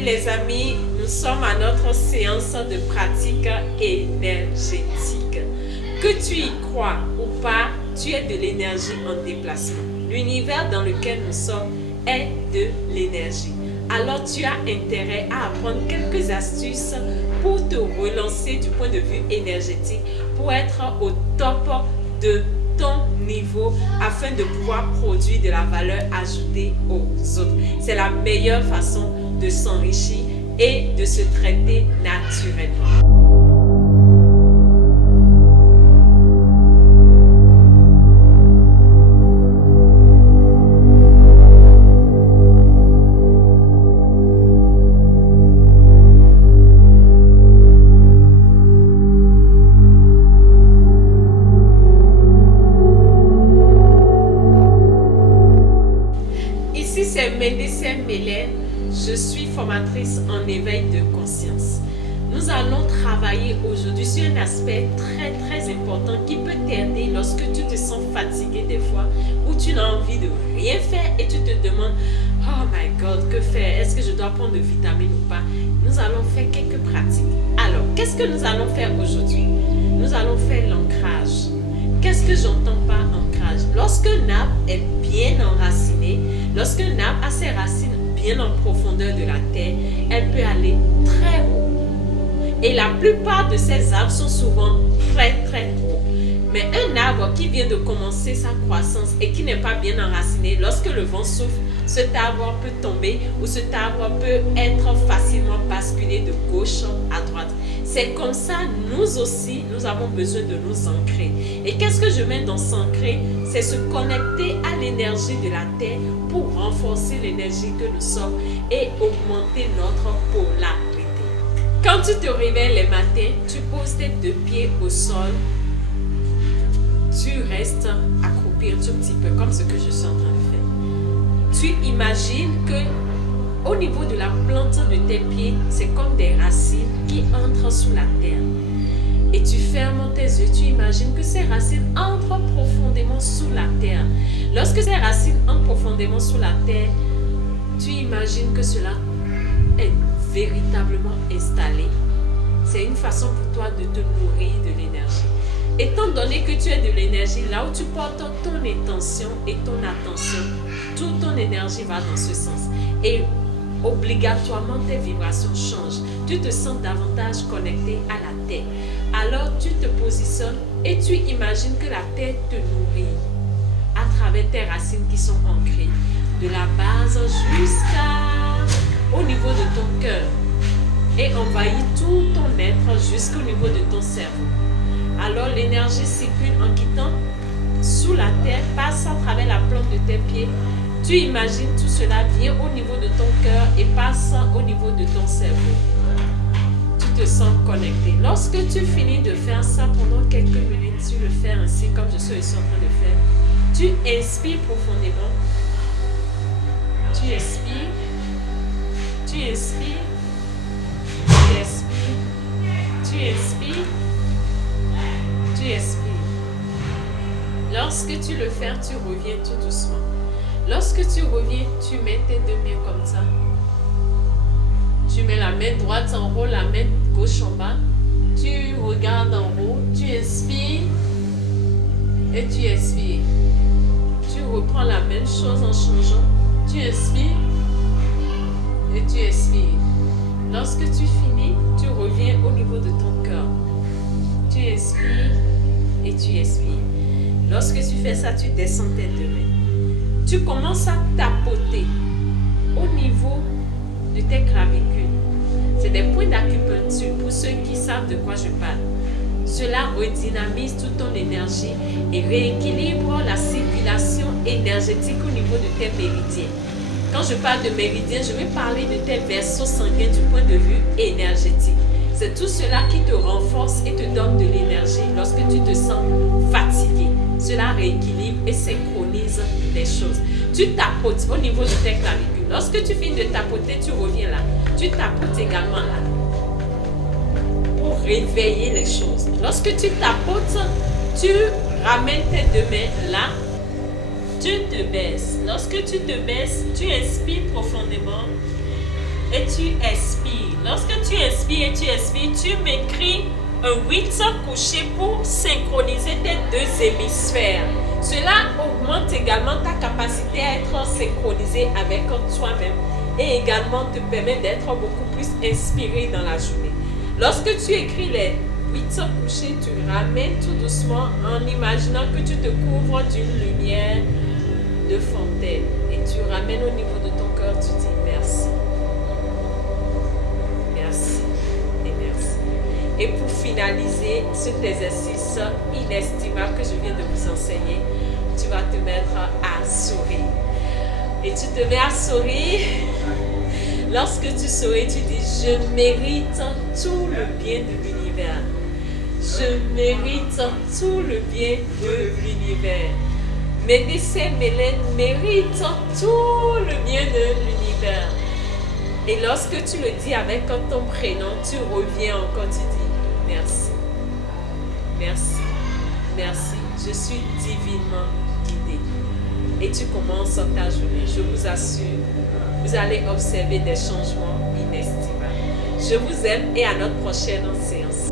Salut les amis, nous sommes à notre séance de pratique énergétique. Que tu y crois ou pas, tu es de l'énergie en déplacement. L'univers dans lequel nous sommes est de l'énergie. Alors tu as intérêt à apprendre quelques astuces pour te relancer du point de vue énergétique, pour être au top de ton niveau afin de pouvoir produire de la valeur ajoutée aux autres. C'est la meilleure façon de s'enrichir et de se traiter naturellement. C'est Médecin Mélène, je suis formatrice en éveil de conscience. Nous allons travailler aujourd'hui sur un aspect très important qui peut t'aider lorsque tu te sens fatigué des fois ou tu n'as envie de rien faire et tu te demandes « Oh my God, que faire? Est-ce que je dois prendre de vitamines ou pas ?» Nous allons faire quelques pratiques. Alors, qu'est-ce que nous allons faire aujourd'hui? Nous allons faire l'ancrage. Qu'est-ce que j'entends par ancrage? Lorsque l'arbre est bien enraciné, lorsque l'arbre a ses racines bien en profondeur de la terre, elle peut aller très haut. Et la plupart de ces arbres sont souvent très hauts. Mais un arbre qui vient de commencer sa croissance et qui n'est pas bien enraciné, lorsque le vent souffle, cet arbre peut tomber ou cet arbre peut être facilement basculé de gauche à droite. C'est comme ça, nous aussi, nous avons besoin de nous ancrer. Et qu'est-ce que je mets dans s'ancrer? C'est se connecter à l'énergie de la Terre pour renforcer l'énergie que nous sommes et augmenter notre polarité. Quand tu te réveilles les matins, tu poses tes deux pieds au sol, tu restes accroupi un tout petit peu comme ce que je suis en train de faire. Tu imagines que au niveau de la plante de tes pieds, c'est comme des racines qui entrent sous la terre. Et tu fermes tes yeux, tu imagines que ces racines entrent profondément sous la terre. Lorsque ces racines entrent profondément sous la terre, tu imagines que cela est véritablement installé. C'est une façon pour toi de te nourrir de l'énergie. Étant donné que tu es de l'énergie, là où tu portes ton intention et ton attention, toute ton énergie va dans ce sens. Et obligatoirement, tes vibrations changent. Tu te sens davantage connecté à la terre. Alors, tu te positionnes et tu imagines que la terre te nourrit à travers tes racines qui sont ancrées de la base jusqu'au niveau de ton cœur et envahit tout ton être jusqu'au niveau de ton cerveau. Alors, l'énergie circule en quittant sous la terre, passe à travers la plante de tes pieds. Tu imagines tout cela vient au niveau de ton cœur et passe au niveau de ton cerveau. Tu te sens connecté. Lorsque tu finis de faire ça pendant quelques minutes, tu le fais ainsi comme je suis en train de faire. Tu inspires profondément. Tu expires. Tu inspires. Tu expires. Tu inspires. Tu expires. Lorsque tu le fais, tu reviens tout doucement. Lorsque tu reviens, tu mets tes deux mains comme ça. Tu mets la main droite en haut, la main gauche en bas. Tu regardes en haut, tu inspires et tu expires. Tu reprends la même chose en changeant. Tu inspires et tu expires. Lorsque tu finis, tu reviens au niveau de ton cœur. Tu inspires et tu expires. Lorsque tu fais ça, tu descends tes deux mains. Tu commences à tapoter au niveau de tes clavicules. C'est des points d'acupuncture pour ceux qui savent de quoi je parle. Cela redynamise toute ton énergie et rééquilibre la circulation énergétique au niveau de tes méridiens. Quand je parle de méridiens, je vais parler de tes vaisseaux sanguins du point de vue énergétique. C'est tout cela qui te renforce et te donne de l'énergie lorsque tu te sens fatigué. Cela rééquilibre et synchronise les choses. Tu tapotes au niveau de tes clavicules. Lorsque tu finis de tapoter, tu reviens là. Tu tapotes également là. Pour réveiller les choses. Lorsque tu tapotes, tu ramènes tes deux mains là. Tu te baisses. Lorsque tu te baisses, tu inspires profondément. et tu expires. Lorsque tu inspires et tu expires, tu m'écris un 8 couché pour synchroniser tes deux hémisphères. Cela augmente également ta capacité à être synchronisé avec toi-même et également te permet d'être beaucoup plus inspiré dans la journée. Lorsque tu écris les 8 couchés, tu ramènes tout doucement en imaginant que tu te couvres d'une lumière de fontaine et tu ramènes au niveau de ton cœur, tu dis merci. Merci et merci. Et pour finaliser cet exercice inestimable que je viens de vous enseigner, tu vas te mettre à sourire. Et tu te mets à sourire. Lorsque tu souris, tu dis, je mérite tout le bien de l'univers. Je mérite tout le bien de l'univers. Médecin Mélène mérite tout le bien de l'univers. Et lorsque tu le dis avec ton prénom, tu reviens encore, tu dis, merci. Merci. Merci. Je suis divinement guidé. Et tu commences ta journée. Je vous assure, vous allez observer des changements inestimables. Je vous aime et à notre prochaine séance.